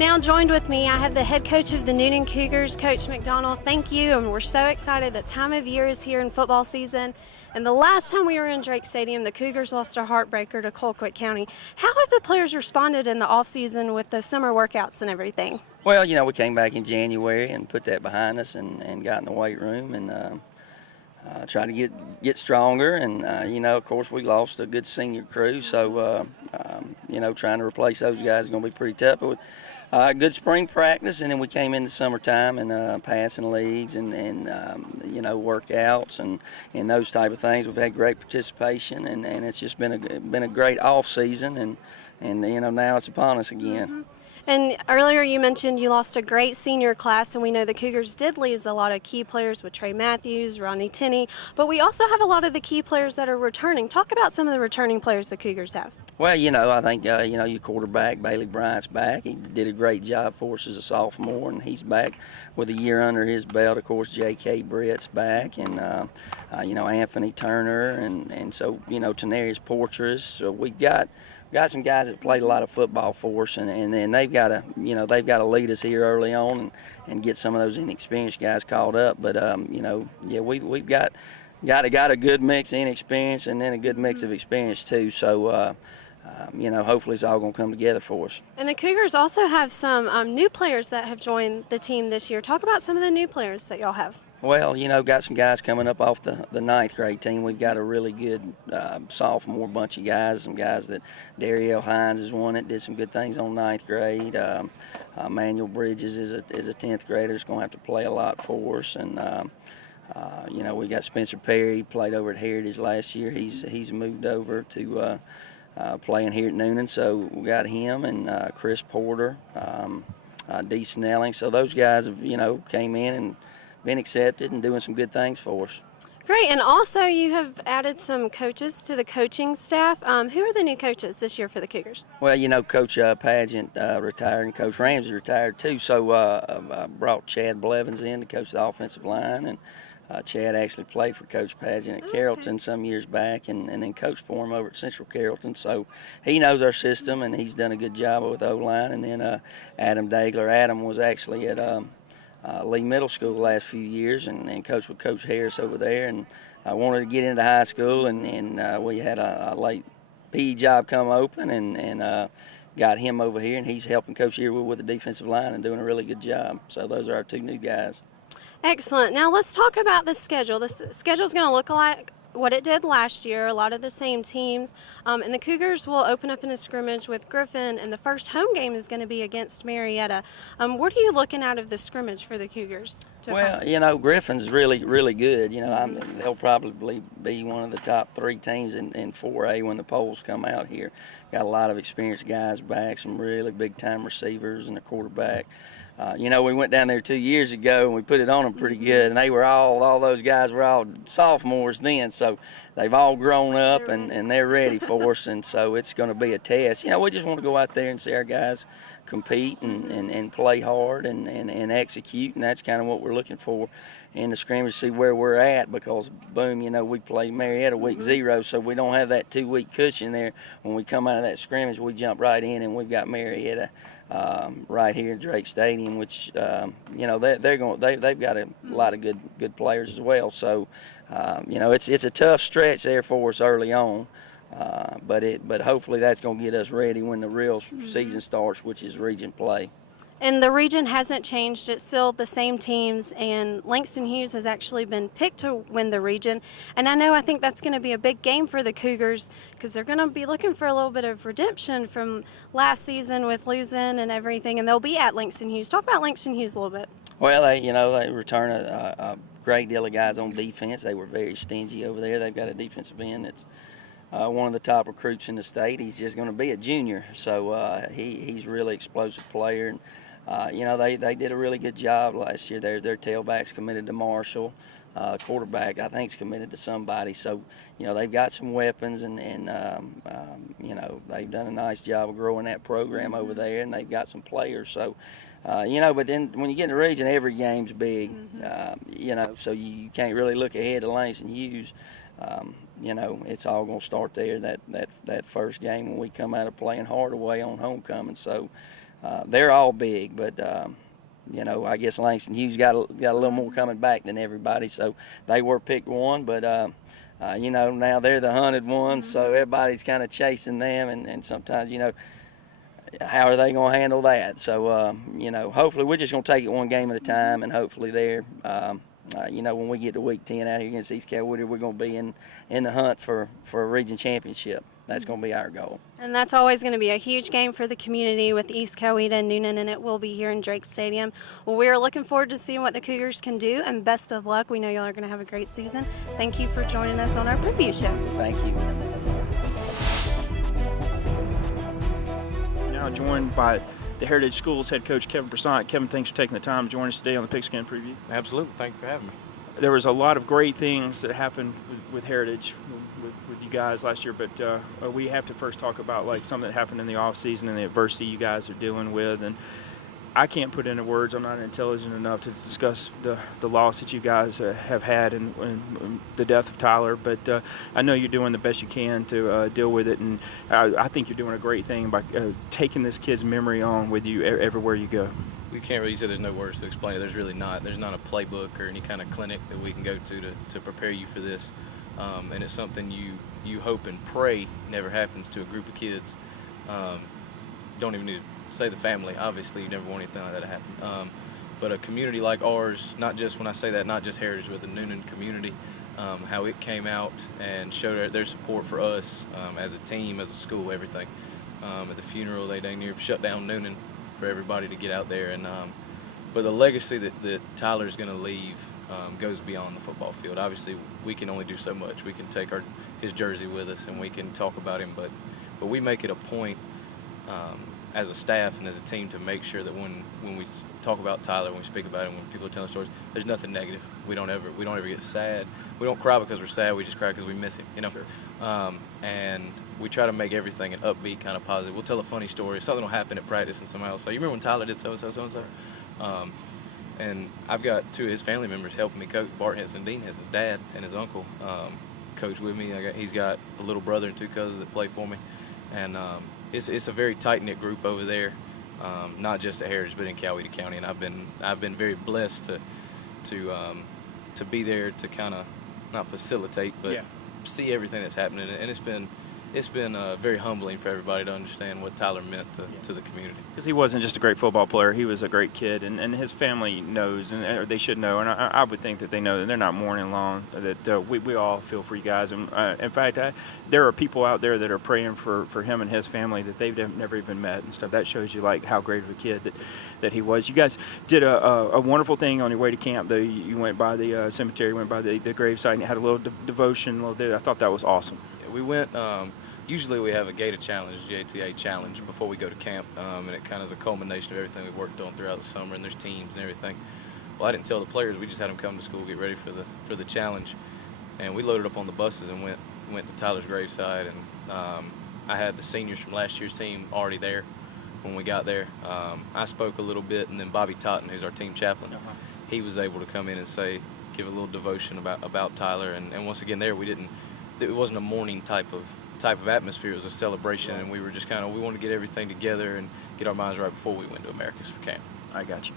now joined with me, I have the head coach of the Newlin Cougars, Coach McDonald. Thank you, and we're so excited. The time of year is here in football season, and the last time we were in Drake Stadium, the Cougars lost a heartbreaker to Colquitt County. How have the players responded in the off-season with the summer workouts and everything? Well, we came back in January and put that behind us and got in the weight room and tried to get stronger. And, of course, we lost a good senior crew, so, trying to replace those guys is going to be pretty tough. But good spring practice, and then we came into summertime and passing leagues and workouts and those type of things. We've had great participation, and it's just been a great off season, and now it's upon us again. Mm-hmm. And earlier you mentioned you lost a great senior class, and we know the Cougars did lose a lot of key players with Trey Matthews, Ronnie Tinney, but we also have a lot of the key players that are returning. Talk about some of the returning players the Cougars have. Well, I think, your quarterback, Bailey Bryant's back. He did a great job for us as a sophomore, and he's back with a year under his belt. Of course, J.K. Britt's back, and, Anthony Turner, and so, Tenarius Portress. So we've got some guys that played a lot of football for us, and then they've got to lead us here early on and get some of those inexperienced guys caught up. But we've got a good mix of inexperience and then a good mix of experience too. So hopefully it's all going to come together for us. And the Cougars also have some new players that have joined the team this year. Talk about some of the new players that y'all have. Well, got some guys coming up off the ninth grade team. We've got a really good sophomore bunch of guys, some guys that Dariel Hines is one that did some good things on ninth grade. Manuel Bridges is a 10th grader that's going to have to play a lot for us. And, we got Spencer Perry, played over at Heritage last year. He's moved over to playing here at Newlin, so we got him and Chris Porter, D. Snelling. So those guys have, came in and been accepted and doing some good things for us. Great, and also you have added some coaches to the coaching staff. Who are the new coaches this year for the Cougars? Well, Coach Pageant retired and Coach Ramsey retired too, so I brought Chad Blevins in to coach the offensive line, and Chad actually played for Coach Pageant at Carrollton some years back and then coached for him over at Central Carrollton. So he knows our system, and he's done a good job with the O-line. And then Adam Dagler. Adam was actually at Lee Middle School the last few years and coached with Coach Harris over there. And I wanted to get into high school, and we had a late PE job come open and got him over here, and he's helping Coach Earwood with the defensive line and doing a really good job. So those are our two new guys. Excellent. Now let's talk about the schedule. The schedule is going to look like what it did last year, a lot of the same teams. And the Cougars will open up in a scrimmage with Griffin, and the first home game is going to be against Marietta. What are you looking out of the scrimmage for the Cougars? Well, Griffin's really, really good. They'll probably be one of the top 3 teams in 4A when the polls come out here. Got a lot of experienced guys back, some really big-time receivers and a quarterback. We went down there 2 years ago and we put it on them pretty good, and they were all those guys were all sophomores then, so they've all grown up and they're ready for us, and so it's going to be a test. We just want to go out there and see our guys compete and play hard and execute, and that's kind of what we're looking for in the scrimmage, see where we're at, because boom, we play Marietta week 0, so we don't have that 2-week cushion there. When we come out of that scrimmage, we jump right in, and we've got Marietta right here at Drake Stadium, which they've got a lot of good players as well. So it's a tough stretch there for us early on, but hopefully that's going to get us ready when the real season starts, which is region play. And the region hasn't changed. It's still the same teams, and Langston Hughes has actually been picked to win the region. And I think that's going to be a big game for the Cougars, because they're going to be looking for a little bit of redemption from last season with losing and everything, and they'll be at Langston Hughes. Talk about Langston Hughes a little bit. Well, they return a great deal of guys on defense. They were very stingy over there. They've got a defensive end that's one of the top recruits in the state. He's just going to be a junior, so he's a really explosive player. And, they did a really good job last year. Their tailback's committed to Marshall. Quarterback, I think, is committed to somebody. So, they've got some weapons, and they've done a nice job of growing that program over there, and they've got some players. So, but then when you get in the region, every game's big, so you can't really look ahead to Langston Hughes. It's all going to start there, that first game when we come out of playing Hardaway on homecoming. So, they're all big, but you know, I guess Langston Hughes got a little more coming back than everybody, so they were picked one. But you know, now they're the hunted ones, so everybody's kind of chasing them, and sometimes, you know, how are they going to handle that? So you know, hopefully we're just going to take it one game at a time, and hopefully they're you know, when we get to week 10 out here against East Coweta, we're going to be in the hunt for a region championship. That's going to be our goal. And that's always going to be a huge game for the community with East Coweta and Newlin, and it will be here in Drake Stadium. Well, we're looking forward to seeing what the Cougars can do, and best of luck. We know y'all are going to have a great season. Thank you for joining us on our preview show. Thank you. Now joined by the Heritage Schools head coach, Kevin Brisant. Kevin, thanks for taking the time to join us today on the Pigskin Preview. Absolutely. Thank you for having me. There was a lot of great things that happened with Heritage, with you guys last year, but we have to first talk about like something that happened in the off season and the adversity you guys are dealing with. And I can't put into words, I'm not intelligent enough to discuss the loss that you guys have had and the death of Tyler, but I know you're doing the best you can to deal with it, and I think you're doing a great thing by taking this kid's memory on with you everywhere you go. We can't really say there's no words to explain it. There's really not. There's not a playbook or any kind of clinic that we can go to prepare you for this, and it's something you hope and pray never happens to a group of kids. Don't even need to say the family. Obviously, you never want anything like that to happen. But a community like ours, not just when I say that, not just Heritage, but the Newlin community, how it came out and showed their support for us as a team, as a school, everything. At the funeral, they dang near shut down Newlin for everybody to get out there. And but the legacy that Tyler's going to leave goes beyond the football field. Obviously, we can only do so much. We can take his jersey with us and we can talk about him, but we make it a point as a staff and as a team to make sure that when we talk about Tyler, when we speak about him, when people are telling stories, there's nothing negative. We don't ever get sad. We don't cry because we're sad. We just cry because we miss him, you know. Sure. And we try to make everything an upbeat kind of positive. We'll tell a funny story. Something will happen at practice and somebody will say, "You remember when Tyler did so-and-so, so-and-so?" And I've got two of his family members helping me coach. Bart Henson, Dean Henson's dad and his uncle coach with me. He's got a little brother and two cousins that play for me. And it's a very tight-knit group over there, not just at Heritage, but in Coweta County. And I've been very blessed to be there to kind of not facilitate, but see everything that's happening. And it's been very humbling for everybody to understand what Tyler meant to the community. Because he wasn't just a great football player, he was a great kid, and his family knows, or they should know, and I would think that they know that they're not mourning long, that we all feel for you guys. And in fact, there are people out there that are praying for him and his family that they've never even met and stuff. That shows you like how great of a kid that he was. You guys did a wonderful thing on your way to camp. You went by the cemetery, went by the gravesite, and had a little devotion. I thought that was awesome. Yeah, we went. Usually we have a GATA challenge, JTA challenge, before we go to camp, and it kind of is a culmination of everything we've worked on throughout the summer, and there's teams and everything. Well, I didn't tell the players. We just had them come to school, get ready for the challenge, and we loaded up on the buses and went to Tyler's graveside, and I had the seniors from last year's team already there when we got there. I spoke a little bit, and then Bobby Totten, who's our team chaplain, he was able to come in and give a little devotion about Tyler, and once again there it wasn't a mourning type of atmosphere. It was a celebration, and we were just we wanted to get everything together and get our minds right before we went to Americas for camp. I got you.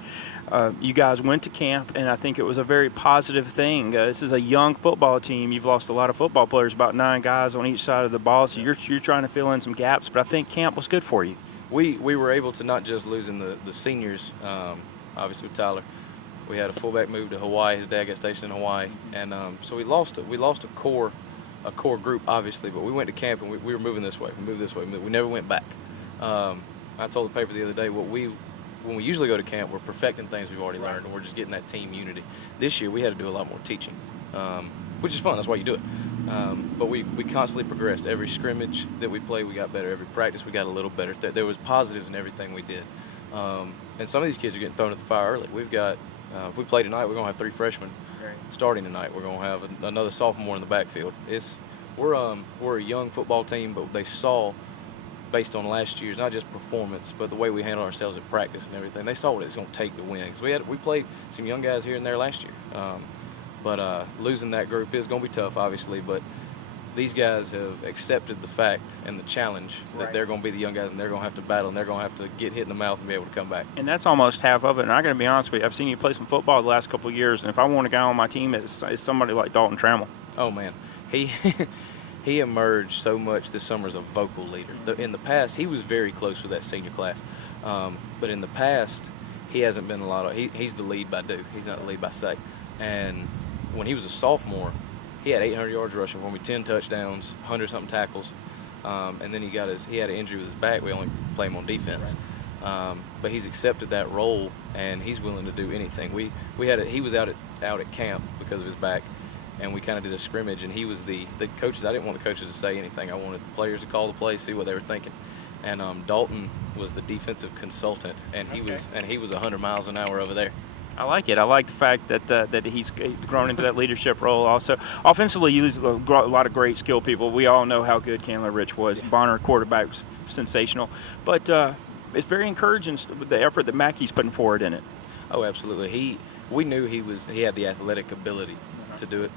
You guys went to camp, and I think it was a very positive thing. This is a young football team. You've lost a lot of football players, about 9 guys on each side of the ball, so you're trying to fill in some gaps, but I think camp was good for you. We were able to not just losing the seniors, obviously with Tyler. We had a fullback move to Hawaii. His dad got stationed in Hawaii, and so we lost a core group, obviously, but we went to camp and we were moving this way. We moved this way. We never went back. I told the paper the other day when we usually go to camp, we're perfecting things we've already learned, and we're just getting that team unity. This year we had to do a lot more teaching, which is fun. That's why you do it. But we constantly progressed. Every scrimmage that we played, we got better. Every practice, we got a little better. There was positives in everything we did. And some of these kids are getting thrown at the fire early. We've got, if we play tonight, we're going to have 3 freshmen starting tonight. We're going to have another sophomore in the backfield. We're a young football team, but they saw, based on last year's, not just performance, but the way we handle ourselves at practice and everything, they saw what it's going to take to win. Because we played some young guys here and there last year. But losing that group is going to be tough, obviously. But these guys have accepted the fact and the challenge that they're going to be the young guys and they're going to have to battle and they're going to have to get hit in the mouth and be able to come back. And that's almost half of it. And I'm going to be honest with you, I've seen you play some football the last couple of years, and if I want a guy on my team, it's somebody like Dalton Trammell. Oh, man. He emerged so much this summer as a vocal leader. In the past, he was very close with that senior class. But in the past, he hasn't been a lot of – he's the lead by do. He's not the lead by say. And when he was a sophomore, he had 800 yards rushing for me, 10 touchdowns, 100-something tackles. And then he had an injury with his back. We only play him on defense. But he's accepted that role, and he's willing to do anything. He was out at camp because of his back, and we kind of did a scrimmage, and he was the coaches. I didn't want the coaches to say anything. I wanted the players to call the play, see what they were thinking. And Dalton was the defensive consultant, and he was 100 miles an hour over there. I like it. I like the fact that he's grown into that leadership role. Also, offensively, you lose a lot of great skilled people. We all know how good Candler Rich was. Yeah. Bonner, quarterback, was sensational. But it's very encouraging with the effort that Mackey's putting forward in it. Oh, absolutely. We knew he had the athletic ability to do it,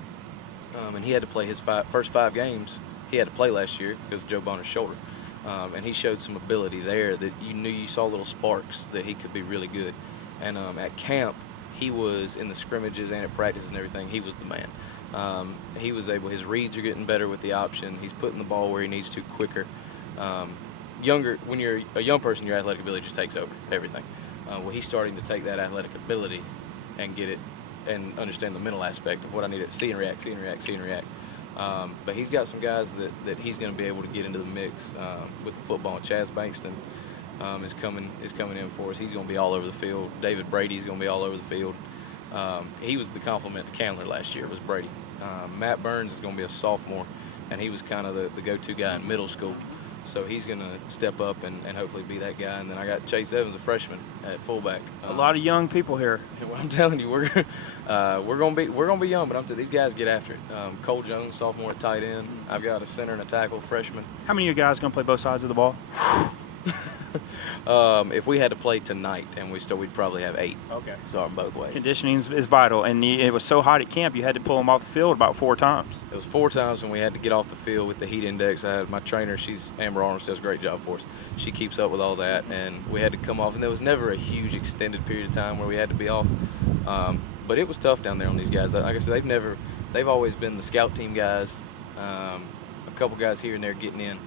and he had to play his first 5 games. He had to play last year because of Joe Bonner's shoulder, and he showed some ability there that you saw little sparks that he could be really good. And at camp, he was in the scrimmages and at practices and everything. He was the man. He was able. His reads are getting better with the option. He's putting the ball where he needs to quicker. When you're a young person, your athletic ability just takes over everything. Well, he's starting to take that athletic ability and get it and understand the mental aspect of what I need to see and react. But he's got some guys that he's going to be able to get into the mix with the football. Chaz Bankston is coming in for us. He's going to be all over the field. David Brady's going to be all over the field. He was the complement to Candler last year, was Brady. Matt Burns is going to be a sophomore, and he was kind of the go-to guy in middle school. So he's going to step up and hopefully be that guy. And then I got Chase Evans, a freshman at fullback. A lot of young people here. Well, I'm telling you, we're going to be young, but these guys get after it. Cole Jones, sophomore at tight end. I've got a center and a tackle, freshman. How many of you guys going to play both sides of the ball? If we had to play tonight, and we'd probably have 8. Okay. Starting both ways. Conditioning is vital, and it was so hot at camp, you had to pull them off the field about 4 times. It was 4 times when we had to get off the field with the heat index. I had my trainer, Amber Arnold, does a great job for us. She keeps up with all that, and we had to come off, and there was never a huge extended period of time where we had to be off. But it was tough down there on these guys. Like I said, they've always been the scout team guys, a couple guys here and there getting in.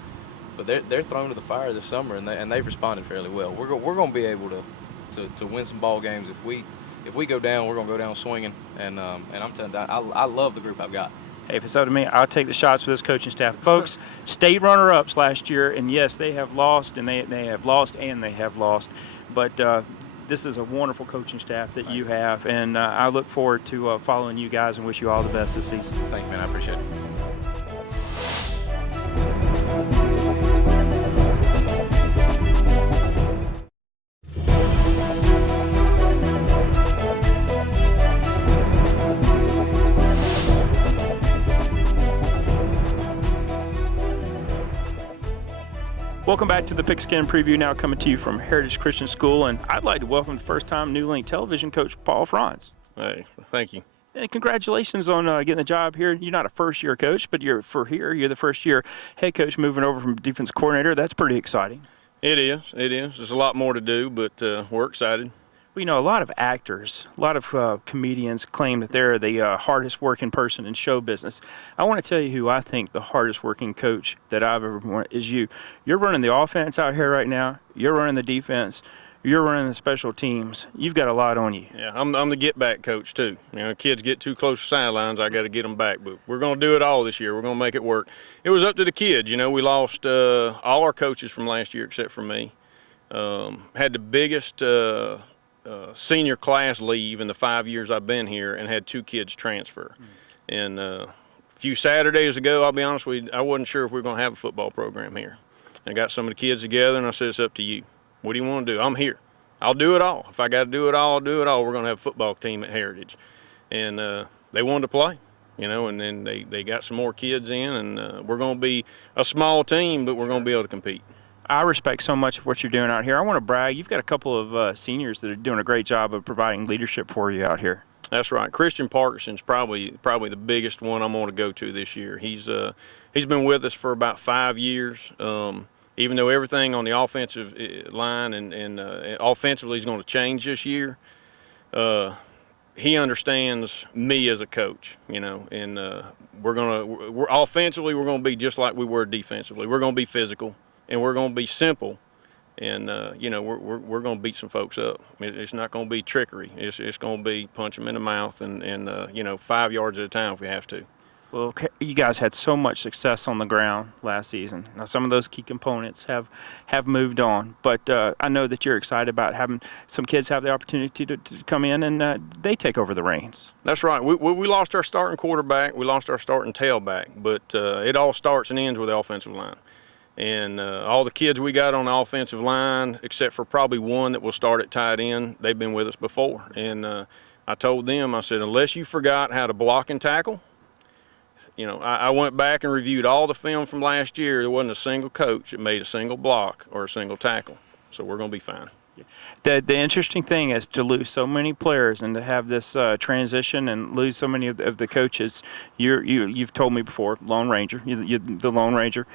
But they're thrown to the fire this summer, and they've responded fairly well. We're going to be able to win some ball games. If we go down, we're going to go down swinging. And I'm telling you, I love the group I've got. Hey, if it's up to me, I'll take the shots for this coaching staff. Folks, state runner-ups last year, and yes, they have lost, and they have lost, and they have lost. But this is a wonderful coaching staff that you have, and I look forward to following you guys and wish you all the best this season. Thank you, man. I appreciate it. Welcome back to the Pigskin Preview, now coming to you from Heritage Christian School, and I'd like to welcome the first-time Newlin television coach, Paul Franz. Hey, thank you. And congratulations on getting the job here. You're not a first-year coach, but you're the first-year head coach moving over from defense coordinator. That's pretty exciting. It is. There's a lot more to do, but we're excited. Well, you know, a lot of actors, a lot of comedians claim that they're the hardest working person in show business. I want to tell you who I think the hardest working coach that I've ever won is you. You're running the offense out here right now. You're running the defense. You're running the special teams. You've got a lot on you. Yeah, I'm the get-back coach, too. You know, kids get too close to sidelines, I got to get them back. But we're going to do it all this year. We're going to make it work. It was up to the kids. You know, we lost all our coaches from last year except for me. Had the biggest senior class leave in the 5 years I've been here and had 2 kids transfer. And a few Saturdays ago, I'll be honest with you, I wasn't sure if we were going to have a football program here. I got some of the kids together, and I said, it's up to you. What do you want to do? I'm here. I'll do it all. If I got to do it all, I'll do it all. We're going to have a football team at Heritage. And they wanted to play, you know, and then they got some more kids in, and we're going to be a small team, but we're going to be able to compete. I respect so much what you're doing out here. I want to brag. You've got a couple of seniors that are doing a great job of providing leadership for you out here. That's right. Christian Parkinson's probably the biggest one I'm going to go to this year. He's been with us for about 5 years. Even though everything on the offensive line and offensively is going to change this year, he understands me as a coach, and we're offensively we're going to be just like we were defensively. We're going to be physical and we're going to be simple, and we're going to beat some folks up. It's not going to be trickery. It's going to be punch them in the mouth and 5 yards at a time if we have to. Well, you guys had so much success on the ground last season. Now, some of those key components have moved on, but I know that you're excited about having some kids have the opportunity to come in and they take over the reins. That's right. We lost our starting quarterback. We lost our starting tailback, but it all starts and ends with the offensive line. And all the kids we got on the offensive line, except for probably one that will start at tight end, they've been with us before. And I told them, I said, unless you forgot how to block and tackle, I went back and reviewed all the film from last year. There wasn't a single coach that made a single block or a single tackle. So we're going to be fine. The interesting thing is to lose so many players and to have this transition and lose so many of the coaches. You've told me before, Lone Ranger, you're the Lone Ranger.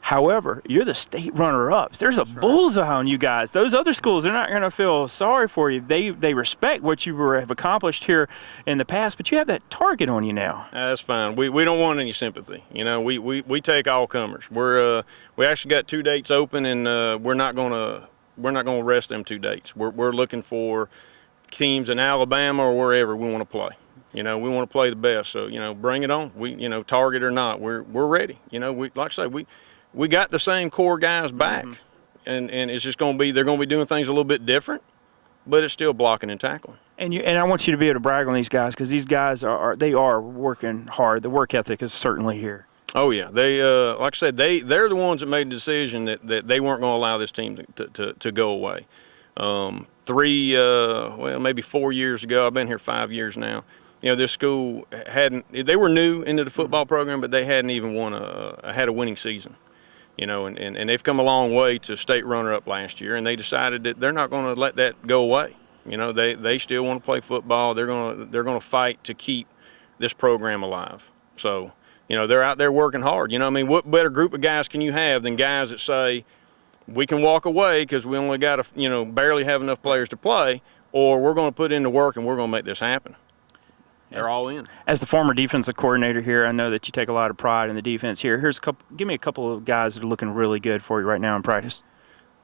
However, you're the state runner-ups. There's a bullseye on you guys. Those other schools, they're not going to feel sorry for you. They respect what you have accomplished here in the past, but you have that target on you now. That's fine. We don't want any sympathy. We take all comers. We actually got 2 dates open, and we're not going to rest them 2 dates. We're looking for teams in Alabama or wherever we want to play. We want to play the best. So bring it on. Target or not, we're ready. Like I say, we got the same core guys back, and it's just going to be, they're going to be doing things a little bit different, but it's still blocking and tackling. And I want you to be able to brag on these guys, because these guys are working hard. The work ethic is certainly here. Oh yeah, they like I said, they're the ones that made the decision that they weren't going to allow this team to go away. Maybe 4 years ago, I've been here 5 years now. This school they were new into the football program, but they hadn't even had a winning season. And they've come a long way to state runner-up last year, and they decided that they're not going to let that go away. They still want to play football. They're going to fight to keep this program alive. So, they're out there working hard. What better group of guys can you have than guys that say, we can walk away because we only got barely have enough players to play, or we're going to put in the work and we're going to make this happen. They're all in. As the former defensive coordinator here, I know that you take a lot of pride in the defense here. Give me a couple of guys that are looking really good for you right now in practice.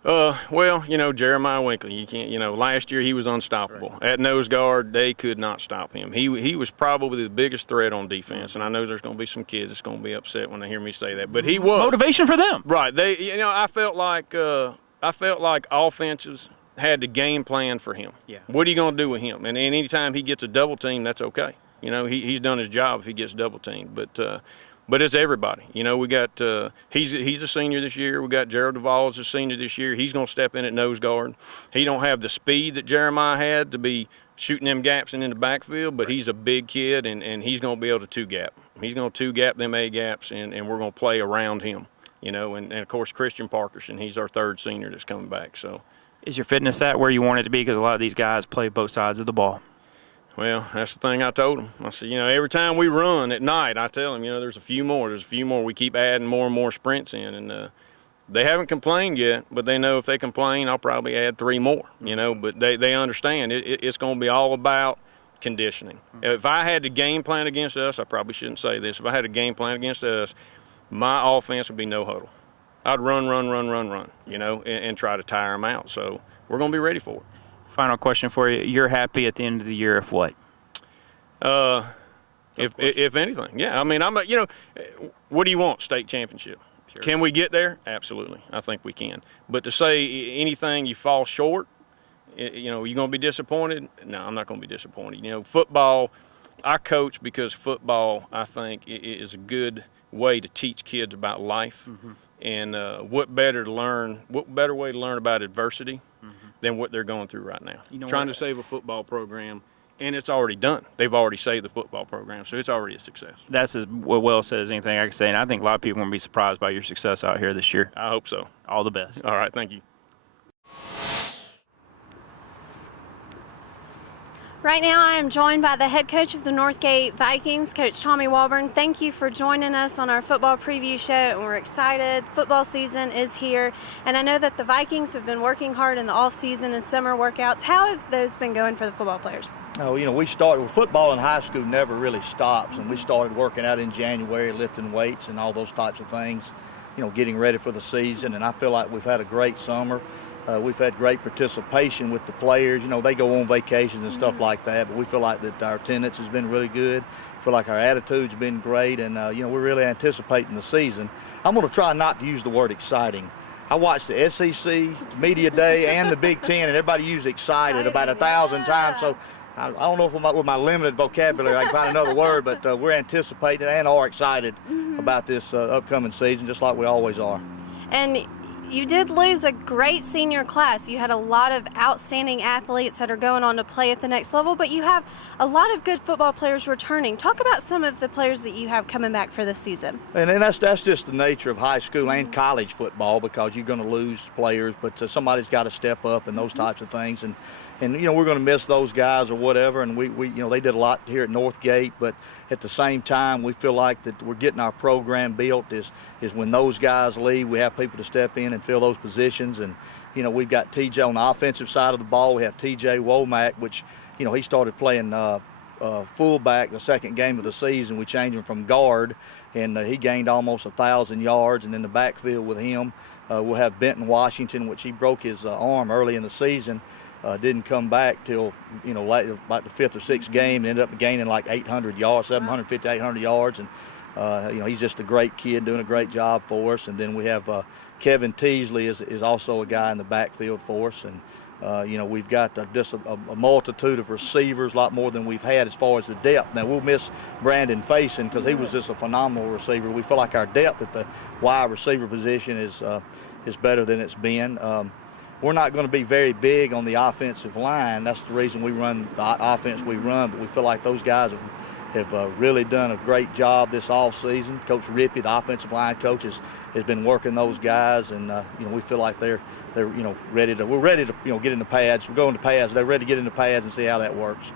Jeremiah Winkley. You can't. Last year he was unstoppable. Right. At nose guard, they could not stop him. He was probably the biggest threat on defense, and I know there's going to be some kids that's going to be upset when they hear me say that, but he was motivation for them. Right. I felt like offenses had the game plan for him. Yeah. What are you going to do with him? And anytime he gets a double team, that's okay. He's done his job if he gets double teamed. But it's everybody. We got he's a senior this year. We got Gerald Duvall as a senior this year. He's going to step in at nose guard. He don't have the speed that Jeremiah had to be shooting them gaps in the backfield, but he's a big kid, and he's going to be able to two-gap. He's going to two-gap them A-gaps, and we're going to play around him. And of course, Christian Parkinson, he's our third senior that's coming back. So. Is your fitness at where you want it to be? Because a lot of these guys play both sides of the ball. Well, that's the thing I told them. I said, every time we run at night, I tell them, there's a few more. There's a few more. We keep adding more and more sprints in. And they haven't complained yet, but they know if they complain, I'll probably add 3 more, But they understand it's going to be all about conditioning. If I had to game plan against us, I probably shouldn't say this. If I had a game plan against us, my offense would be no huddle. I'd run, and try to tire them out. So we're going to be ready for it. Final question for you. You're happy at the end of the year if what? If anything, yeah. What do you want? State championship. Sure. Can we get there? Absolutely. I think we can. But to say anything you fall short, you're going to be disappointed? No, I'm not going to be disappointed. Football, I coach because football, I think, is a good way to teach kids about life. Mm-hmm. And what better way to learn about adversity than what they're going through right now. Trying to save a football program, and it's already done. They've already saved the football program, so it's already a success. That's as well said as anything I can say, and I think a lot of people are going to be surprised by your success out here this year. I hope so. All the best. All right, thank you. Right now I am joined by the head coach of the Northgate Vikings, Coach Tommy Walburn. Thank you for joining us on our football preview show, and we're excited. Football season is here, and I know that the Vikings have been working hard in the off-season and summer workouts. How have those been going for the football players? Oh, we started with football in high school never really stops, and we started working out in January, lifting weights and all those types of things, getting ready for the season, and I feel like we've had a great summer. We've had great participation with the players. They go on vacations and stuff like that, but we feel like that our attendance has been really good. I feel like our attitude's been great, and we're really anticipating the season. I'm going to try not to use the word exciting. I watched the SEC Media Day and the Big Ten, and everybody used excited about 1,000 times. So I don't know if with my limited vocabulary I can find another word, but we're anticipating and are excited about this upcoming season, just like we always are. And you did lose a great senior class. You had a lot of outstanding athletes that are going on to play at the next level, but you have a lot of good football players returning. Talk about some of the players that you have coming back for this season. And that's just the nature of high school and college football, because you're going to lose players, but somebody's got to step up and those types of things. And we're going to miss those guys or whatever. And we they did a lot here at Northgate, but at the same time, we feel like that we're getting our program built is when those guys leave, we have people to step in and fill those positions. And we've got TJ on the offensive side of the ball. We have TJ Womack, which he started playing fullback the second game of the season. We changed him from guard, and he gained almost 1,000 yards. And in the backfield with him, we'll have Benton Washington, which he broke his arm early in the season. Didn't come back till late, about the fifth or sixth game, and ended up gaining like 800 yards, 750, 800 yards, and he's just a great kid doing a great job for us. And then we have Kevin Teasley is also a guy in the backfield for us, and we've got just a multitude of receivers, a lot more than we've had as far as the depth. Now we'll miss Brandon Faison because he was just a phenomenal receiver. We feel like our depth at the wide receiver position is better than it's been. We're not going to be very big on the offensive line. That's the reason we run the offense we run, but we feel like those guys have really done a great job this offseason. Coach Rippey, the offensive line coach, has been working those guys, and we feel like they're ready to. We're ready to get in the pads. We're going to pads. They're ready to get in the pads and see how that works.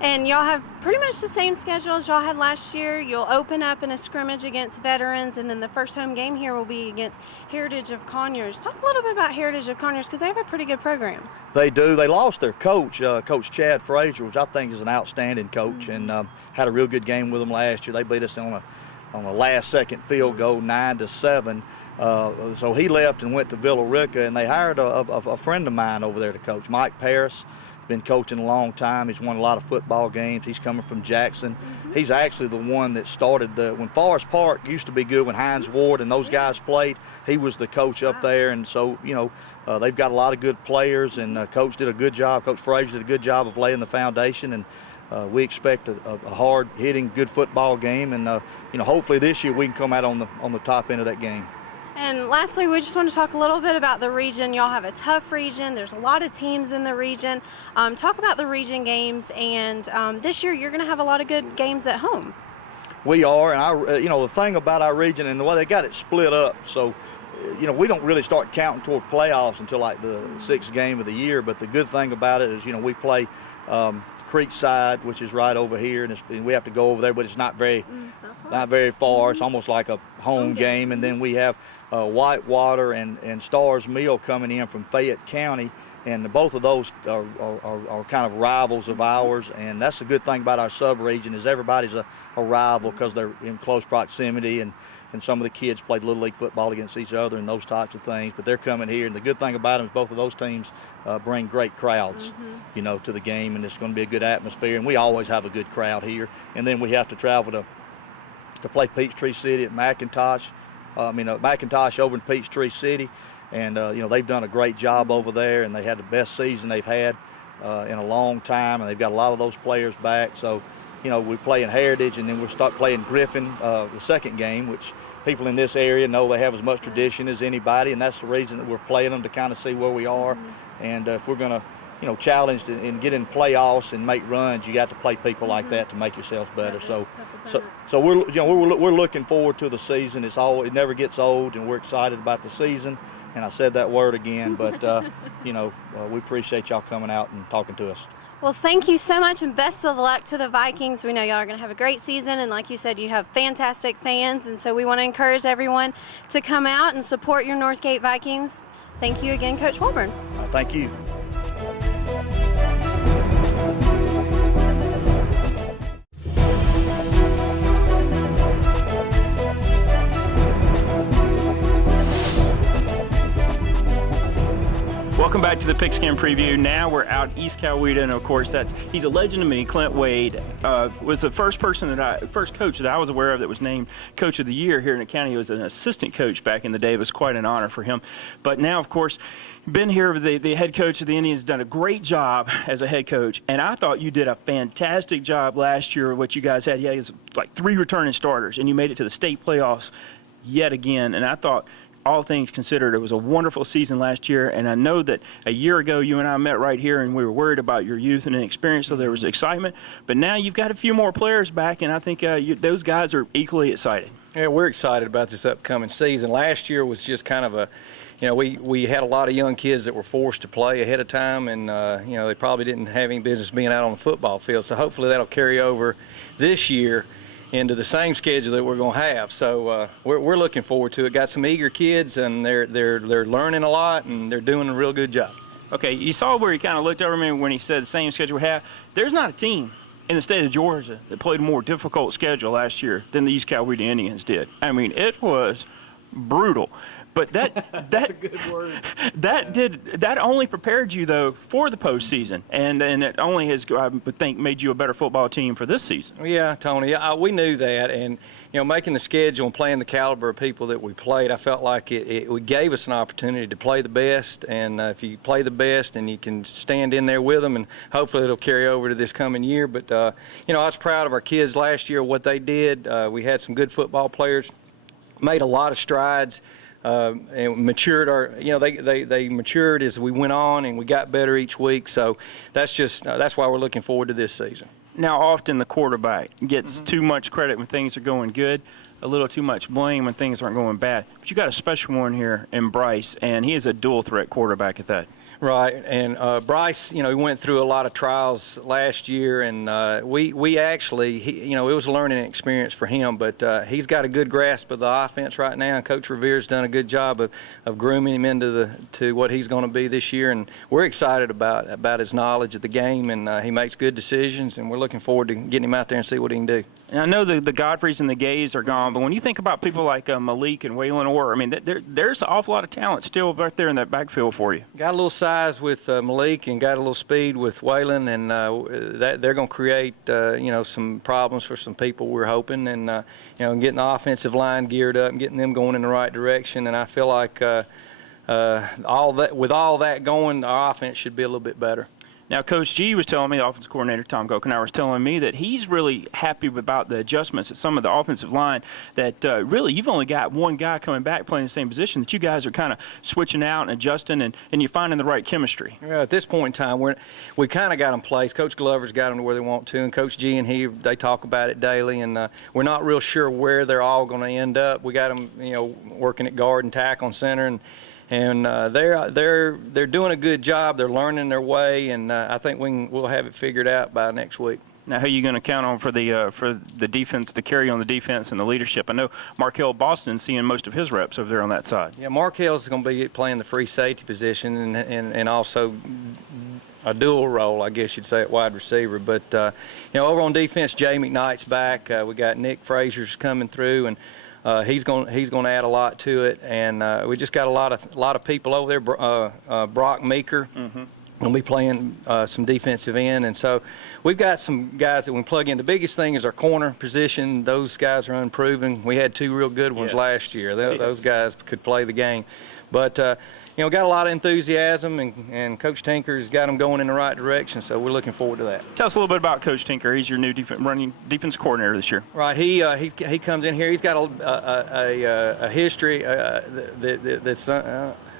And y'all have pretty much the same schedule as y'all had last year. You'll open up in a scrimmage against Veterans, and then the first home game here will be against Heritage of Conyers. Talk a little bit about Heritage of Conyers, because they have a pretty good program. They do. They lost their coach, Coach Chad Frazier, which I think is an outstanding coach, and had a real good game with them last year. They beat us on a last-second field goal, 9-7. So he left and went to Villa Rica, and they hired a friend of mine over there to coach, Mike Paris. Been coaching a long time. He's won a lot of football games. He's coming from Jackson. He's actually the one that started when Forest Park used to be good, when Hines Ward and those guys played. He was the coach up there, and so they've got a lot of good players, and Coach did a good job. Coach Frazier did a good job of laying the foundation, and we expect a hard-hitting, good football game, and hopefully this year we can come out on the top end of that game. And lastly, we just want to talk a little bit about the region. Y'all have a tough region. There's a lot of teams in the region. Talk about the region games, and this year you're going to have a lot of good games at home. We are, and the thing about our region and the way they got it split up, so we don't really start counting toward playoffs until like the sixth game of the year. But the good thing about it is, we play Creekside, which is right over here, and we have to go over there, but it's not very far. It's almost like a home game. And then we have Whitewater and Stars Mill coming in from Fayette County, and both of those are kind of rivals of ours. And that's the good thing about our sub-region, is everybody's a rival because they're in close proximity, and some of the kids played Little League football against each other and those types of things. But they're coming here, and the good thing about them is both of those teams bring great crowds, to the game, and it's going to be a good atmosphere. And we always have a good crowd here. And then we have to travel to play Peachtree City at McIntosh. McIntosh over in Peachtree City, and they've done a great job over there, and they had the best season they've had in a long time, and they've got a lot of those players back. So we play in Heritage, and then we'll start playing Griffin the second game, which people in this area know they have as much tradition as anybody, and that's the reason that we're playing them, to kind of see where we are. And if we're going to challenge and get in playoffs and make runs, you got to play people like that to make yourselves better. So we're looking forward to the season. It never gets old, and we're excited about the season. And I said that word again, but we appreciate y'all coming out and talking to us. Well, thank you so much, and best of luck to the Vikings. We know y'all are going to have a great season, and like you said, you have fantastic fans, and so we want to encourage everyone to come out and support your Northgate Vikings. Thank you again, Coach Wilburn. Thank you. Welcome back to the Pigskin Preview. Now we're out East Coweta, and of course he's a legend to me. Clint Wade was the first coach that I was aware of that was named Coach of the Year here in the county. He was an assistant coach back in the day. It was quite an honor for him. But now, of course, been here, the head coach of the Indians, done a great job as a head coach, and I thought you did a fantastic job last year. What you guys had, like 3 returning starters, and you made it to the state playoffs yet again. And I thought, all things considered, it was a wonderful season last year, and I know that a year ago you and I met right here and we were worried about your youth and inexperience, so there was excitement. But now you've got a few more players back, and I think those guys are equally excited. Yeah, we're excited about this upcoming season. Last year was just kind of we had a lot of young kids that were forced to play ahead of time, and they probably didn't have any business being out on the football field. So hopefully that'll carry over this year into the same schedule that we're going to have. So we're looking forward to it. Got some eager kids, and they're learning a lot, and they're doing a real good job. Okay, you saw where he kind of looked over me when he said the same schedule we have. There's not a team in the state of Georgia that played a more difficult schedule last year than the East Coweta Indians did. I mean, it was brutal. But that's a good word. That only prepared you though for the postseason, and it only has, I would think, made you a better football team for this season. Yeah, Tony, we knew that, and making the schedule and playing the caliber of people that we played, I felt like it gave us an opportunity to play the best, and if you play the best and you can stand in there with them, and hopefully it'll carry over to this coming year. But I was proud of our kids last year, what they did. We had some good football players, made a lot of strides. And matured they matured as we went on, and we got better each week. So that's why we're looking forward to this season. Now, often the quarterback gets too much credit when things are going good, a little too much blame when things aren't going bad. But you got a special one here in Bryce, and he is a dual threat quarterback at that. Right, and Bryce, he went through a lot of trials last year, and we actually, it was a learning experience for him, but he's got a good grasp of the offense right now, and Coach Revere's done a good job of grooming him into what he's going to be this year, and we're excited about his knowledge of the game, and he makes good decisions, and we're looking forward to getting him out there and see what he can do. And I know the Godfreys and the Gays are gone, but when you think about people like Malik and Waylon Orr, I mean, there's an awful lot of talent still right there in that backfield for you. Got a little size with Malik and got a little speed with Waylon, and they're going to create, some problems for some people, we're hoping, and, getting the offensive line geared up and getting them going in the right direction. And I feel like with all that going, our offense should be a little bit better. Now, Coach G was telling me, the offensive coordinator, Tom Gokenauer, was telling me that he's really happy about the adjustments at some of the offensive line, that really you've only got one guy coming back playing the same position, that you guys are kind of switching out and adjusting, and you're finding the right chemistry. Yeah, at this point in time, we kind of got them placed. Coach Glover's got them to where they want to, and Coach G and they talk about it daily, and we're not real sure where they're all going to end up. We got them, working at guard and tackle and center, and they're doing a good job. They're learning their way, and I think we'll have it figured out by next week. Now, who are you going to count on for the defense, to carry on the defense and the leadership? I know Markel Boston's seeing most of his reps over there on that side. Yeah, Markel's going to be playing the free safety position and also a dual role, I guess you'd say, at wide receiver. But over on defense, Jay McKnight's back. We got Nick Frazier's coming through, and he's going to add a lot to it, and we just got a lot of people over there. Brock Meeker will be playing some defensive end, and so we've got some guys that we plug in. The biggest thing is our corner position. Those guys are unproven. We had 2 real good ones last year. Those guys could play the game, but got a lot of enthusiasm, and Coach Tinker's got them going in the right direction, so we're looking forward to that. Tell us a little bit about Coach Tinker. He's your new running defense coordinator this year. Right. He comes in here. He's got a history that's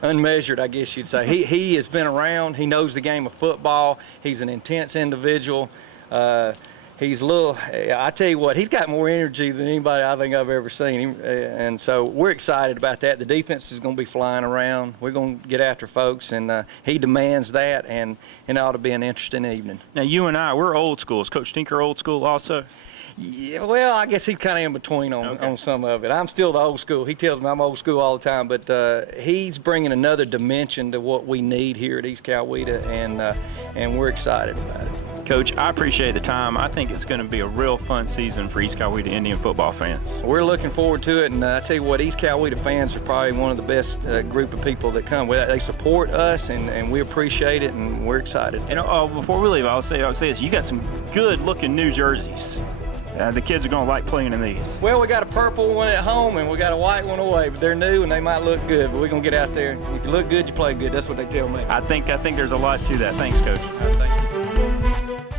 unmeasured, I guess you'd say. He has been around. He knows the game of football. He's an intense individual. He's a little, I tell you what, he's got more energy than anybody I think I've ever seen him. And so we're excited about that. The defense is going to be flying around. We're going to get after folks, and he demands that, and it ought to be an interesting evening. Now, you and I, we're old school. Is Coach Tinker old school also? Yeah, well, I guess he's kind of in between on some of it. I'm still the old school. He tells me I'm old school all the time, but he's bringing another dimension to what we need here at East Coweta, and we're excited about it. Coach, I appreciate the time. I think it's going to be a real fun season for East Coweta Indian football fans. We're looking forward to it, and I tell you what, East Coweta fans are probably one of the best group of people that come. They support us, and we appreciate it, and we're excited. And before we leave, I'll say this: you got some good-looking new jerseys. The kids are going to like playing in these. Well, we got a purple one at home and we got a white one away, but they're new and they might look good, but we're going to get out there. If you look good, you play good. That's what they tell me. I think there's a lot to that. Thanks, Coach. Thank you.